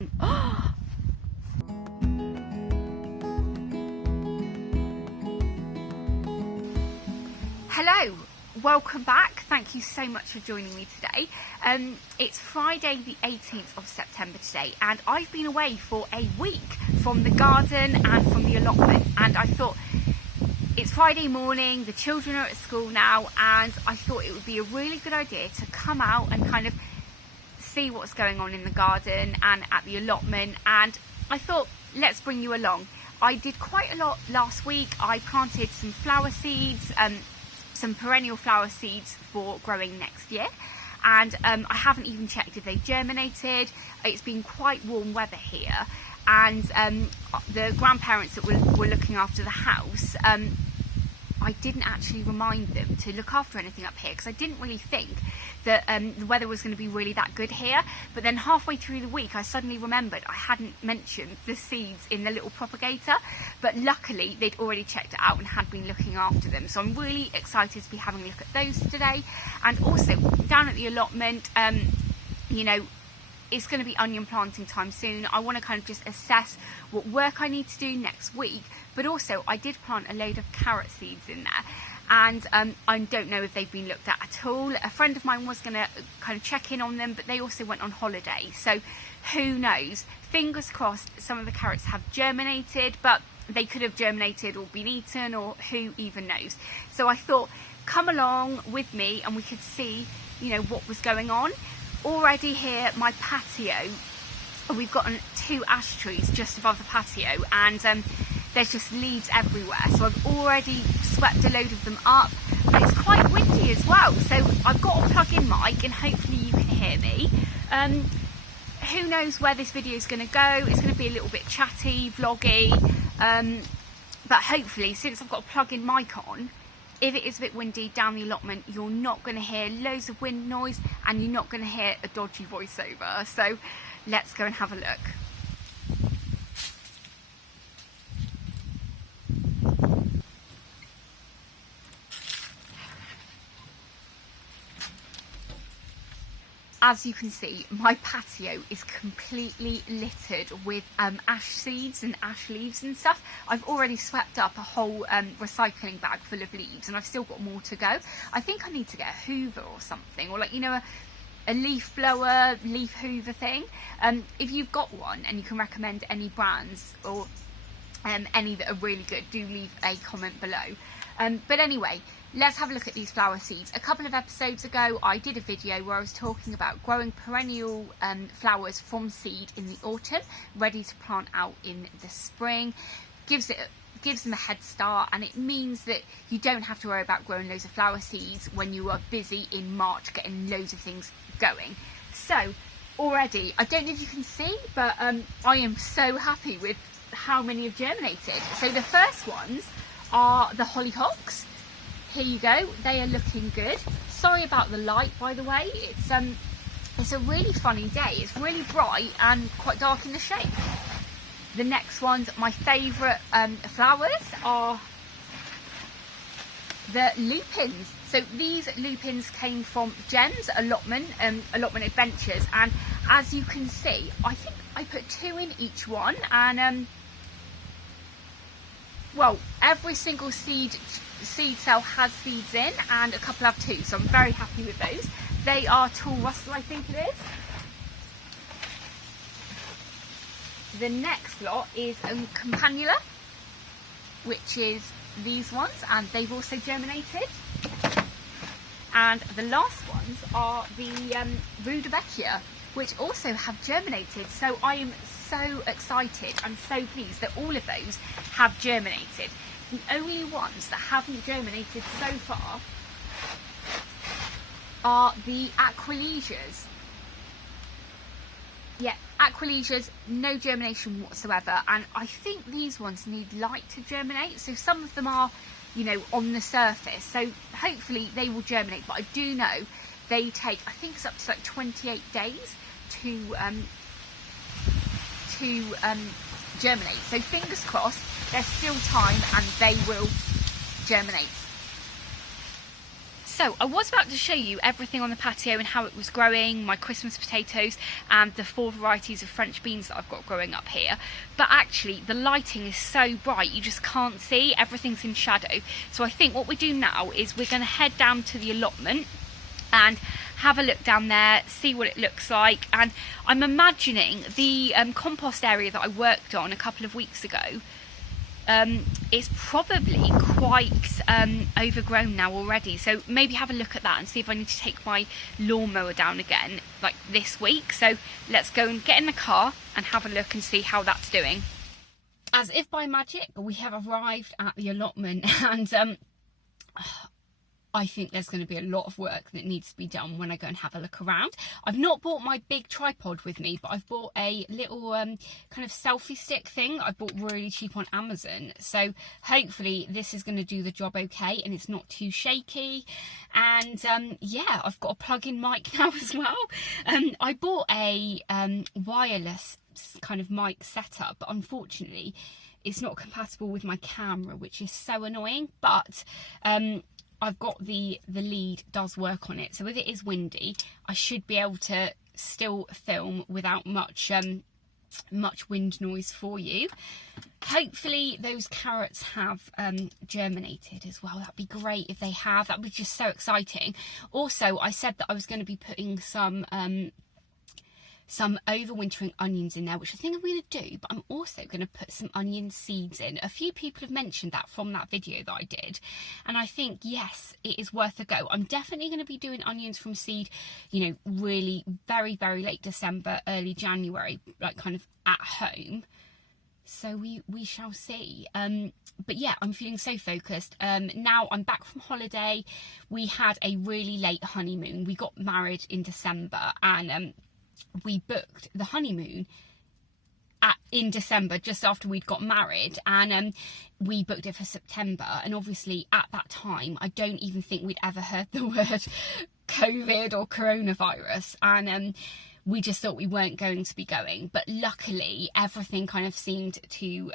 Hello, welcome back. Thank you so much for joining me today. It's Friday the 18th of September today, and I've been away for a week from the garden and from the allotment, and I thought it's Friday morning, the children are at school now, and I thought it would be a really good idea to come out and kind of see what's going on in the garden and at the allotment. And I thought, let's bring you along. I did quite a lot last week. I planted some flower seeds, some perennial flower seeds for growing next year, and I haven't even checked if they've germinated. It's been quite warm weather here, and the grandparents that were looking after the house, I didn't actually remind them to look after anything up here because I didn't really think that the weather was going to be really that good here. But then halfway through the week I suddenly remembered I hadn't mentioned the seeds in the little propagator, but luckily they'd already checked it out and had been looking after them, so I'm really excited to be having a look at those today. And also down at the allotment, you know, it's going to be onion planting time soon. I want to kind of just assess what work I need to do next week, but also I did plant a load of carrot seeds in there, and I don't know if they've been looked at all. A friend of mine was going to kind of check in on them, but they also went on holiday, so who knows. Fingers crossed some of the carrots have germinated, but they could have germinated or been eaten, or who even knows. So I thought, come along with me and we could see, you know, what was going on. Already here, my patio, we've got 2 ash trees just above the patio, and there's just leaves everywhere, so I've already swept a load of them up. But it's quite windy as well, so I've got a plug-in mic and hopefully you can hear me. Who knows where this video is going to go. It's going to be a little bit chatty, vloggy, but hopefully, since I've got a plug-in mic on, if it is a bit windy down the allotment, you're not going to hear loads of wind noise and you're not going to hear a dodgy voiceover. So let's go and have a look. As you can see, my patio is completely littered with ash seeds and ash leaves and stuff. I've already swept up a whole recycling bag full of leaves, and I've still got more to go. I think I need to get a hoover or something, or like, you know, a leaf blower, leaf hoover thing. If you've got one and you can recommend any brands or any that are really good, do leave a comment below. But anyway, let's have a look at these flower seeds. A couple of episodes ago I did a video where I was talking about growing perennial flowers from seed in the autumn, ready to plant out in the spring. Gives them a head start, and it means that you don't have to worry about growing loads of flower seeds when you are busy in March getting loads of things going. So already, I don't know if you can see, but I am so happy with how many have germinated. So the first ones are the hollyhocks. Here you go, they are looking good. Sorry about the light, by the way. It's a really funny day. It's really bright and quite dark in the shade. The next ones, my favourite flowers, are the lupins. So these lupins came from Jen's allotment, Allotment Adventures, and as you can see, I think I put 2 in each one, and well, every single seed cell has seeds in, and a couple have 2, so I'm very happy with those. They are tall rustle, I think it is. The next lot is campanula, which is these ones, and they've also germinated. And the last ones are the rudbeckia, which also have germinated. So I am so excited and so pleased that all of those have germinated. The only ones that haven't germinated so far are the aquilesias. Yeah, aquilesias, no germination whatsoever, and I think these ones need light to germinate, so some of them are, you know, on the surface, so hopefully they will germinate. But I do know they take, I think it's up to like 28 days to germinate, so fingers crossed, there's still time and they will germinate. So I was about to show you everything on the patio and how it was growing, my Christmas potatoes and the 4 varieties of French beans that I've got growing up here. But actually the lighting is so bright you just can't see, everything's in shadow. So I think what we do now is we're going to head down to the allotment and have a look down there, see what it looks like. And I'm imagining the compost area that I worked on a couple of weeks ago is probably quite overgrown now already, so maybe have a look at that and see if I need to take my lawnmower down again like this week. So let's go and get in the car and have a look and see how that's doing. As if by magic, we have arrived at the allotment, and I think there's going to be a lot of work that needs to be done when I go and have a look around. I've not brought my big tripod with me, but I've bought a little kind of selfie stick thing I bought really cheap on Amazon. So hopefully this is going to do the job okay and it's not too shaky. And yeah, I've got a plug-in mic now as well. I bought a wireless kind of mic setup, but unfortunately it's not compatible with my camera, which is so annoying. But I've got the lead does work on it, so if it is windy I should be able to still film without much wind noise for you. Hopefully those carrots have germinated as well. That'd be great if they have. That would be just so exciting. Also, I said that I was going to be putting some overwintering onions in there, which I think I'm going to do, but I'm also going to put some onion seeds in. A few people have mentioned that from that video that I did, and I think, yes, it is worth a go. I'm definitely going to be doing onions from seed, you know, really very, very late December, early January, like kind of at home. So we shall see. But yeah, I'm feeling so focused. Now I'm back from holiday. We had a really late honeymoon. We got married in December, and we booked the honeymoon in December, just after we'd got married, and we booked it for September. And obviously at that time I don't even think we'd ever heard the word COVID or coronavirus, and we just thought we weren't going to be going. But luckily everything kind of seemed to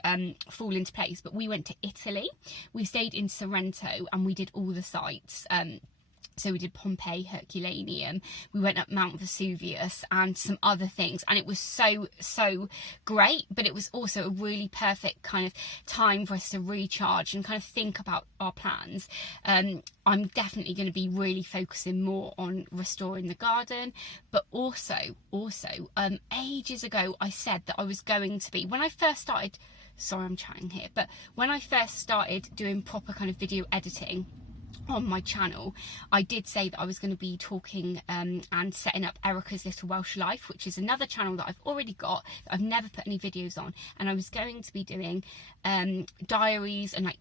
fall into place. But we went to Italy, we stayed in Sorrento, and we did all the sites. So we did Pompeii, Herculaneum, we went up Mount Vesuvius and some other things, and it was so great. But it was also a really perfect kind of time for us to recharge and kind of think about our plans. I'm definitely going to be really focusing more on restoring the garden, but also ages ago I said that I was going to be, when I first started, sorry I'm chatting here, but when I first started doing proper kind of video editing on my channel, I did say that I was going to be talking and setting up Erica's Little Welsh Life, which is another channel that I've already got that I've never put any videos on, and I was going to be doing diaries and like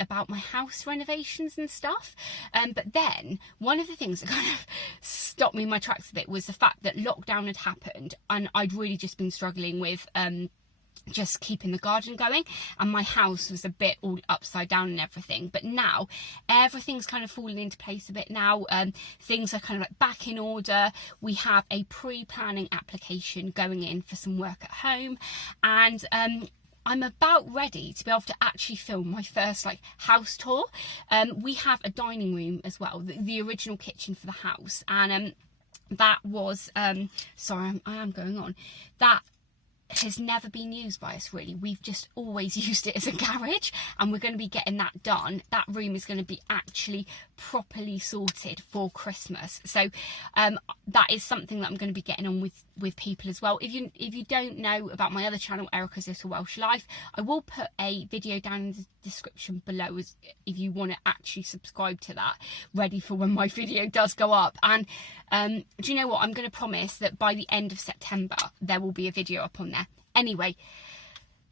about my house renovations and stuff. But then one of the things that kind of stopped me in my tracks a bit was the fact that lockdown had happened, and I'd really just been struggling with just keeping the garden going, and my house was a bit all upside down and everything. But now everything's kind of falling into place a bit now. Things are kind of like back in order. We have a pre-planning application going in for some work at home, and I'm about ready to be able to actually film my first like house tour. We have a dining room as well, the original kitchen for the house, and that was sorry, I am going on, that has never been used by us really. We've just always used it as a garage, and we're going to be getting that done. That room is going to be actually properly sorted for Christmas. So that is something that I'm going to be getting on with people as well. If you don't know about my other channel, Erica's Little Welsh Life, I will put a video down in the description below if you want to actually subscribe to that, ready for when my video does go up. And do you know what, I'm going to promise that by the end of September there will be a video up on there. Anyway,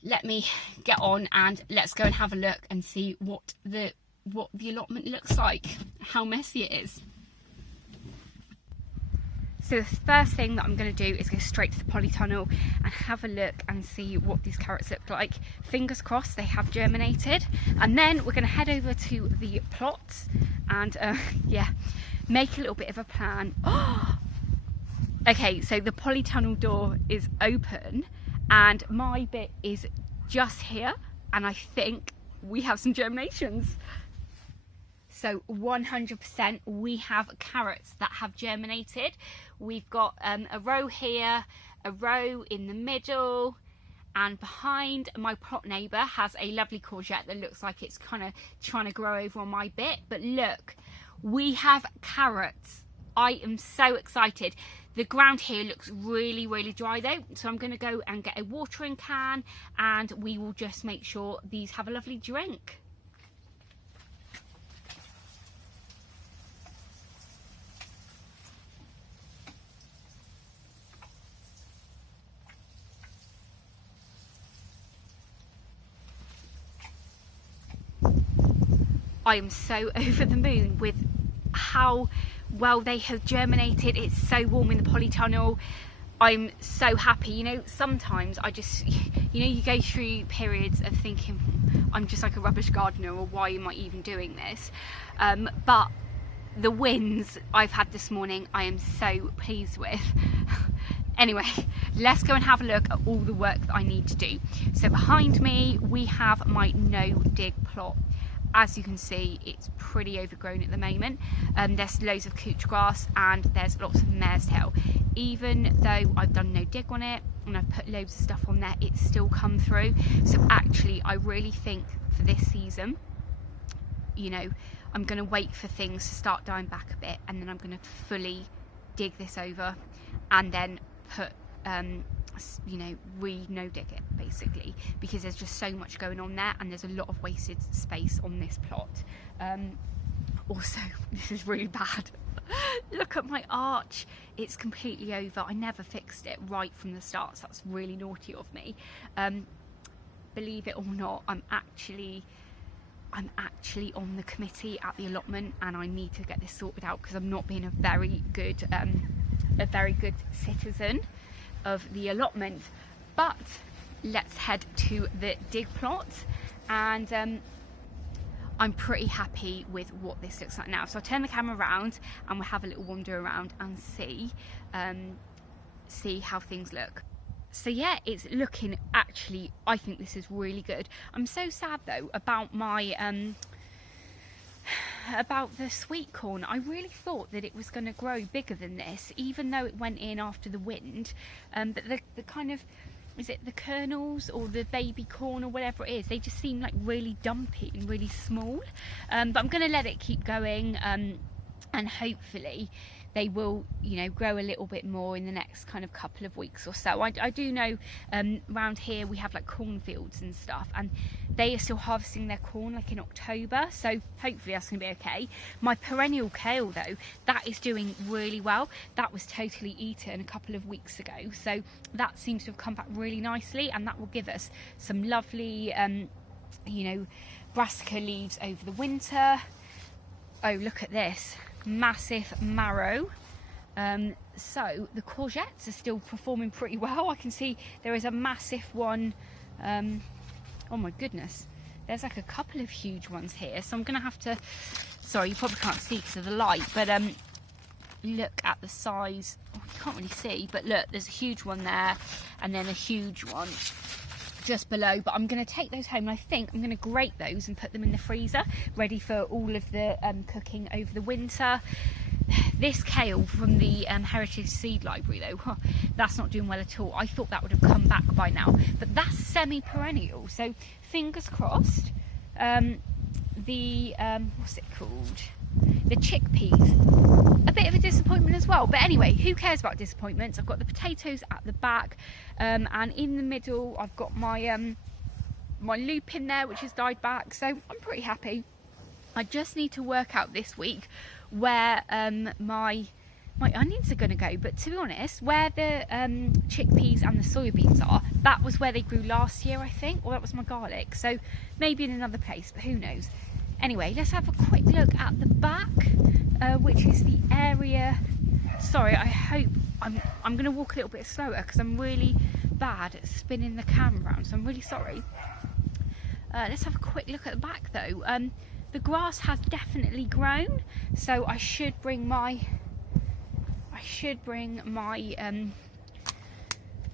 let me get on and let's go and have a look and see what the allotment looks like, how messy it is. So the first thing that I'm going to do is go straight to the polytunnel and have a look and see what these carrots look like. Fingers crossed they have germinated. And then we're going to head over to the plots and yeah, make a little bit of a plan. Okay, so the polytunnel door is open and my bit is just here, and I think we have some germinations. So 100% we have carrots that have germinated. We've got a row here, a row in the middle, and behind my plot neighbour has a lovely courgette that looks like it's kind of trying to grow over on my bit. But look, we have carrots. I am so excited. The ground here looks really, really dry though, so I'm going to go and get a watering can and we will just make sure these have a lovely drink. I am so over the moon with how well they have germinated. It's so warm in the polytunnel. I'm so happy. You know, sometimes I just, you know, you go through periods of thinking I'm just like a rubbish gardener, or why am I even doing this? But the wins I've had this morning, I am so pleased with. Anyway, let's go and have a look at all the work that I need to do. So behind me, we have my no dig plot. As you can see, it's pretty overgrown at the moment. There's loads of couch grass and there's lots of mare's tail. Even though I've done no dig on it and I've put loads of stuff on there, it's still come through. So actually, I really think for this season, you know, I'm going to wait for things to start dying back a bit, and then I'm going to fully dig this over and then put you know, no dig it basically, because there's just so much going on there and there's a lot of wasted space on this plot. Also, this is really bad. Look at my arch, it's completely over. I never fixed it right from the start, so that's really naughty of me. Believe it or not, I'm actually on the committee at the allotment, and I need to get this sorted out because I'm not being a very good citizen of the allotment. But let's head to the dig plot, and I'm pretty happy with what this looks like now. So I'll turn the camera around and we'll have a little wander around and see how things look. So yeah, it's looking, actually, I think this is really good. I'm so sad though about my about the sweet corn. I really thought that it was going to grow bigger than this, even though it went in after the wind. But the kind of, is it the kernels or the baby corn or whatever it is, they just seem like really dumpy and really small. But I'm going to let it keep going, and hopefully they will, you know, grow a little bit more in the next kind of couple of weeks or so. I do know around here we have like cornfields and stuff, and they are still harvesting their corn like in October, so hopefully that's going to be okay. My perennial kale though, that is doing really well. That was totally eaten a couple of weeks ago, so that seems to have come back really nicely, and that will give us some lovely you know, brassica leaves over the winter. Oh, look at this massive marrow. So the courgettes are still performing pretty well. I can see there is a massive one. Oh my goodness, there's like a couple of huge ones here, so I'm gonna have to, sorry, you probably can't see because of the light, but look at the size. Oh, you can't really see, but look, there's a huge one there and then a huge one just below. But I'm going to take those home, and I think I'm going to grate those and put them in the freezer ready for all of the cooking over the winter. This kale from the Heritage Seed Library though, that's not doing well at all. I thought that would have come back by now, but that's semi-perennial, so fingers crossed. What's it called? The chickpeas, a bit of a disappointment as well, but anyway, who cares about disappointments? I've got the potatoes at the back, and in the middle I've got my my loop in there which has died back, so I'm pretty happy. I just need to work out this week where my onions are going to go, but to be honest, where the chickpeas and the soybeans are, that was where they grew last year, I think, or that was my garlic, so maybe in another place, but who knows. Anyway, let's have a quick look at the back, which is the area. Sorry, I hope I'm going to walk a little bit slower because I'm really bad at spinning the camera around, so I'm really sorry. Let's have a quick look at the back though. The grass has definitely grown, so I should bring my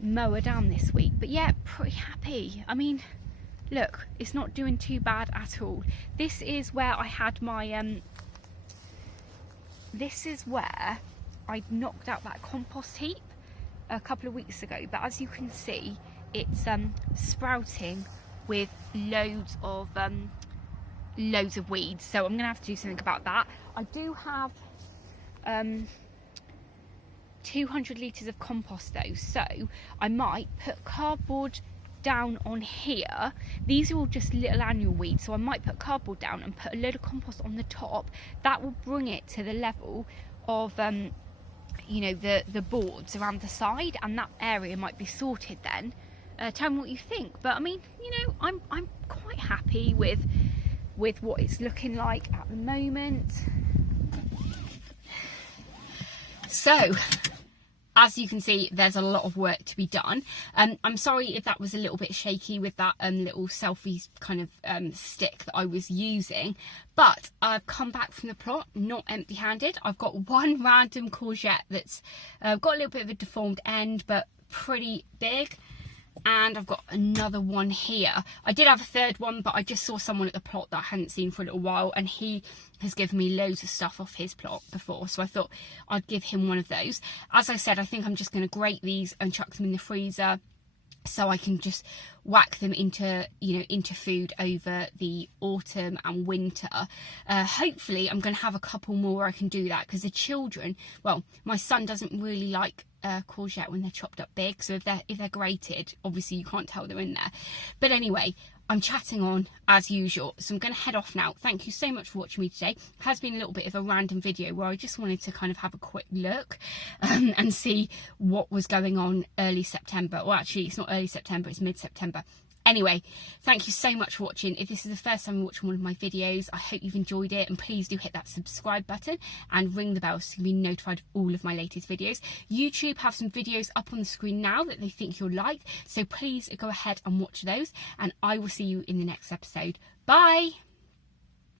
mower down this week. But yeah, pretty happy. I mean, look, it's not doing too bad at all. This is where I had my this is where I knocked out that compost heap a couple of weeks ago, but as you can see, it's sprouting with loads of weeds, so I'm gonna have to do something about that. I do have 200 litres of compost though, so I might put cardboard down on here. These are all just little annual weeds, so I might put cardboard down and put a load of compost on the top. That will bring it to the level of you know, the boards around the side, and that area might be sorted then. Tell me what you think, but I mean, you know, I'm quite happy with what it's looking like at the moment. So as you can see, there's a lot of work to be done. I'm sorry if that was a little bit shaky with that little selfie kind of stick that I was using, but I've come back from the plot not empty-handed. I've got one random courgette that's got a little bit of a deformed end, but pretty big. And I've got another one here. I did have a third one, but I just saw someone at the plot that I hadn't seen for a little while, and he has given me loads of stuff off his plot before, so I thought I'd give him one of those. As I said, I think I'm just going to grate these and chuck them in the freezer so I can just whack them into, you know, into food over the autumn and winter. Hopefully I'm going to have a couple more where I can do that, because the children, well, my son doesn't really like courgette when they're chopped up big, so if they're grated, obviously you can't tell they're in there. But anyway, I'm chatting on as usual, so I'm going to head off now. Thank you so much for watching me today. It has been a little bit of a random video where I just wanted to kind of have a quick look and see what was going on early September. Well, actually, it's not early September, it's mid-September. Anyway, thank you so much for watching. If this is the first time you're watching one of my videos, I hope you've enjoyed it, and please do hit that subscribe button and ring the bell so you can be notified of all of my latest videos. YouTube have some videos up on the screen now that they think you'll like, so please go ahead and watch those, and I will see you in the next episode. Bye!